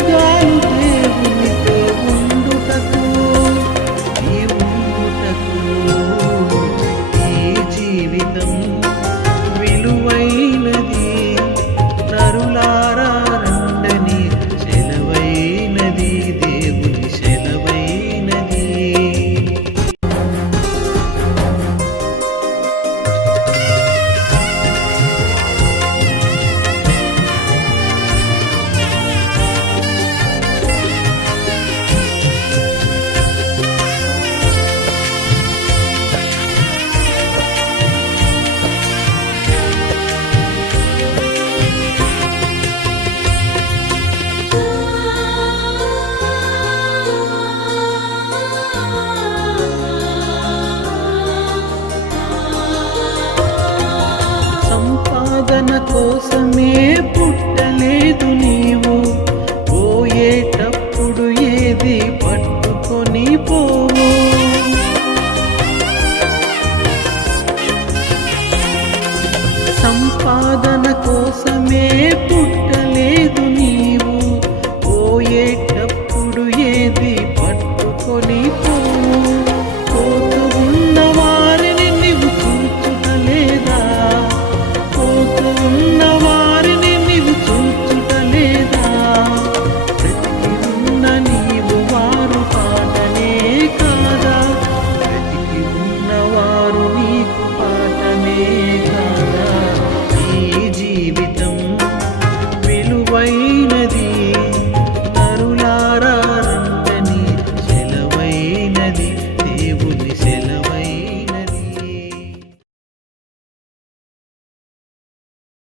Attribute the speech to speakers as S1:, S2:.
S1: and సంపాదన కోసమే పుట్టలేదు.